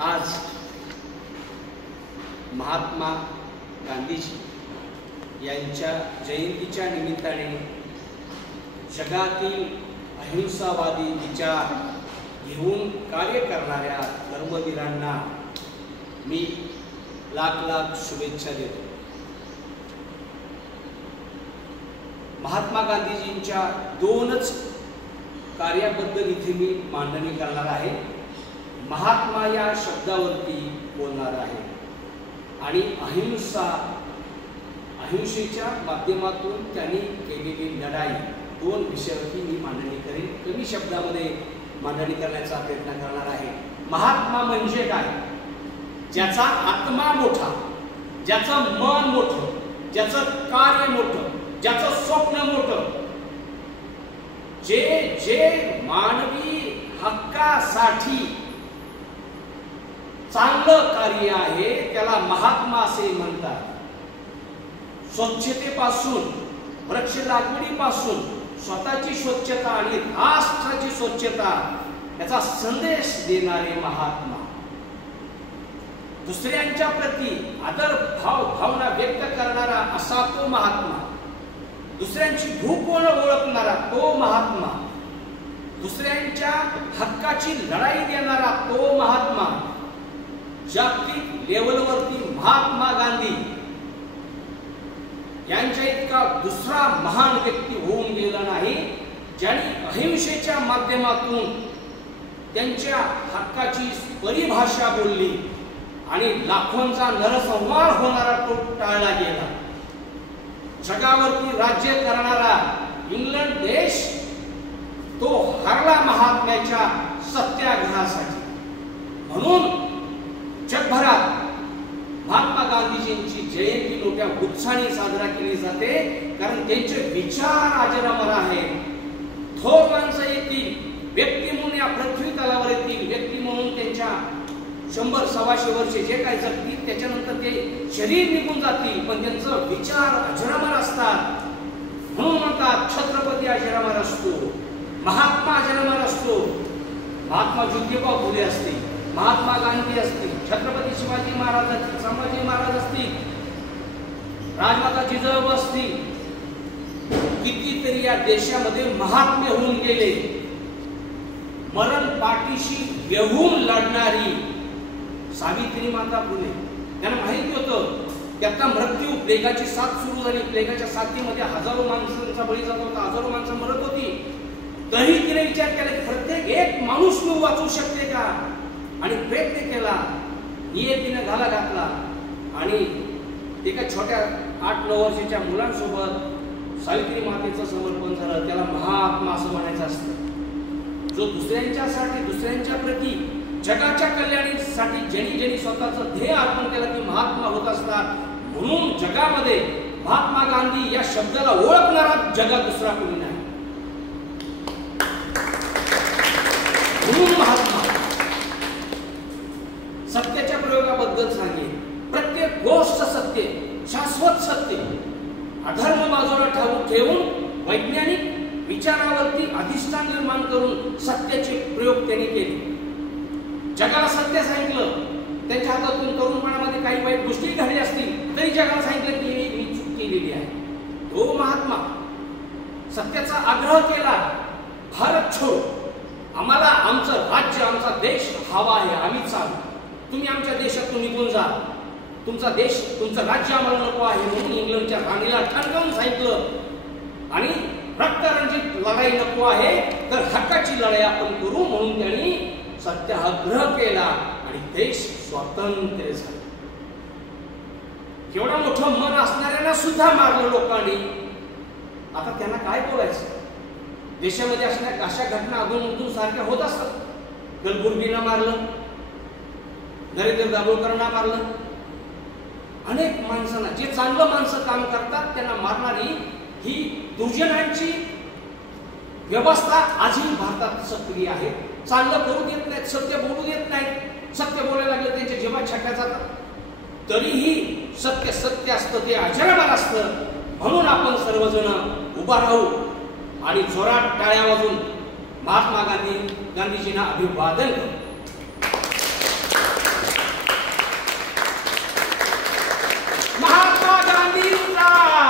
आज महात्मा गांधीजी यांच्या जयंतीच्या निमित्ताने जगातील अहिंसावादी विचार घेऊन कार्य करणाऱ्या कर्मवीरांना मी लाख लाख शुभेच्छा देतो। महात्मा गांधीजींच्या दोनच कार्याबद्दल इथे मी मांडणी करणार आहे। महात्मा या शब्दावरती बोलणार आहे आणि अहिंसेच्या माध्यमातून त्यांनी केलेली लढाई दोन विषयावरती मी मांडणी करेन। कमी शब्दामध्ये मांडणी करण्याचा प्रयत्न करणार आहे। महात्मा म्हणजे काय? ज्याचा आत्मा मोठा, ज्याचं मन मोठं, ज्याचं कार्य मोठं, ज्याचं स्वप्न मोठं, जे मानवी हक्कासाठी चांगलं कार्य आहे त्याला महात्मा असे म्हणतात। स्वच्छतेपासून, वृक्ष लागवडीपासून, स्वतःची स्वच्छता आणि राष्ट्राची स्वच्छता याचा संदेश देणारे महात्मा, दुसऱ्यांच्या प्रती आदर भावना व्यक्त करणारा असा तो महात्मा, दुसऱ्यांची भूक ओळखणारा तो महात्मा, दुसऱ्यांच्या हक्काची लढाई देणारा तो महात्मा। जागतिक लेवलवरती महात्मा गांधी यांच्या इतका दुसरा महान व्यक्ती होऊन गेला नाही ज्यांनी अहिंसेच्या माध्यमातून त्यांच्या हक्काची परिभाषा बोलली आणि लाखोंचा नरसंहार होणारा तो टाळला गेला। जगावरती राज्य करणारा इंग्लंड देश तो हरला महात्म्याच्या सत्याग्रहासाठी। म्हणून जगभरात महात्मा गांधीजींची जयंती मोठ्या उत्साहाने साजरा केली जाते, कारण त्यांचे विचार अजरामर आहेत। थोर माणसं येतील, व्यक्ती म्हणून या पृथ्वी तलावर येतील, व्यक्ती म्हणून त्यांच्या 100-125 वर्षे जे काही जगतील त्याच्यानंतर ते शरीर निघून जातील, पण त्यांचं विचार अजरामर असतात। म्हणून म्हणतात छत्रपती अजरामर असतो, महात्मा अजरामर असतो। महात्मा ज्योतिबा फुले असतील, महात्मा गांधी असतील, छत्रपती शिवाजी महाराज असतील, संभाजी महाराज असतील, राजमाता जिजाऊ असतील, कितीतरी या देशामध्ये महात्मे होऊन गेले। मरण पाठीशी येऊन लढणारी सावित्री माता फुले, त्यांना माहिती होतं त्याचा मृत्यू, प्लेगाची साथ सुरू झाली, प्लेगाच्या साथीमध्ये हजारो माणसांचा बळी जात होता, हजारो माणसं मरत होती, तरी तिने विचार केला की प्रत्येक एक माणूस मी वाचू शकते का, आणि प्रयत्न केला, नियतीने घाला घातला आणि एका छोट्या 8-9 वर्षाच्या मुलांसोबत सावित्री मातेचं समर्पण झालं। त्याला महात्मा असं म्हणायचं असतं, जो दुसऱ्यांच्यासाठी, दुसऱ्यांच्या प्रती, जगाच्या कल्याणासाठी ज्यांनी स्वतःचं ध्येय अर्पण केलं ते महात्मा होत असतात। म्हणून जगामध्ये महात्मा गांधी या शब्दाला ओळखणारा जगात दुसरा कोणी नाही। म्हणून महात्मा सत्याच्या प्रयोगाबद्दल सांगेल, प्रत्येक गोष्ट सत्य, शाश्वत सत्य, अधर्म बाजूला ठेवून वैज्ञानिक विचारावरती अधिष्ठान निर्माण करून सत्याचे प्रयोग त्यांनी केले। जगाला सत्य सांगितलं, त्यांच्या हातातून तरुणपणामध्ये काही वाईट गोष्टी घडल्या असतील तरी जगाला सांगितलं की मी चूक केलेली आहे। तो महात्मा सत्याचा आग्रह केला, भारत छोडो, आम्हाला आमचं राज्य, आमचा देश हवा आहे, आम्ही चालू, तुम्ही आमच्या देशातून निघून जा, तुमचा देश, तुमचं राज्य आम्हाला नको आहे। म्हणून इंग्लंडच्या राणीला ठणकावून सांगितलं आणि रक्तरंजित लढाई नको आहे, तर हक्काची लढाई आपण करू। म्हणून त्यांनी सत्याग्रह केला आणि देश स्वतंत्र झाला। केवढा मोठं मन असणाऱ्यांना सुद्धा मारलं लोकांनी। आता त्यांना काय बोलायचं? देशामध्ये अशा घटना अधूनमधून सारख्या होत असतात। कलबुर्गीला मारलं, नरेंद्र दाभोळकरांना मारलं, अनेक माणसांना, जे चांगलं माणसं काम करतात त्यांना मारणारी ही दुर्जनांची व्यवस्था आजही भारतात सक्रिय आहे। चांगलं करू देत नाहीत, सत्य बोलू देत नाहीत, सत्य बोलायला लागलं त्यांच्या जीवात छाट्या जातात, तरीही सत्य सत्य असतं, ते अजरामर असतं। म्हणून आपण सर्वजण उभा राहू आणि जोरात टाळ्या वाजून महात्मा गांधीजींना अभिवादन करू। विचार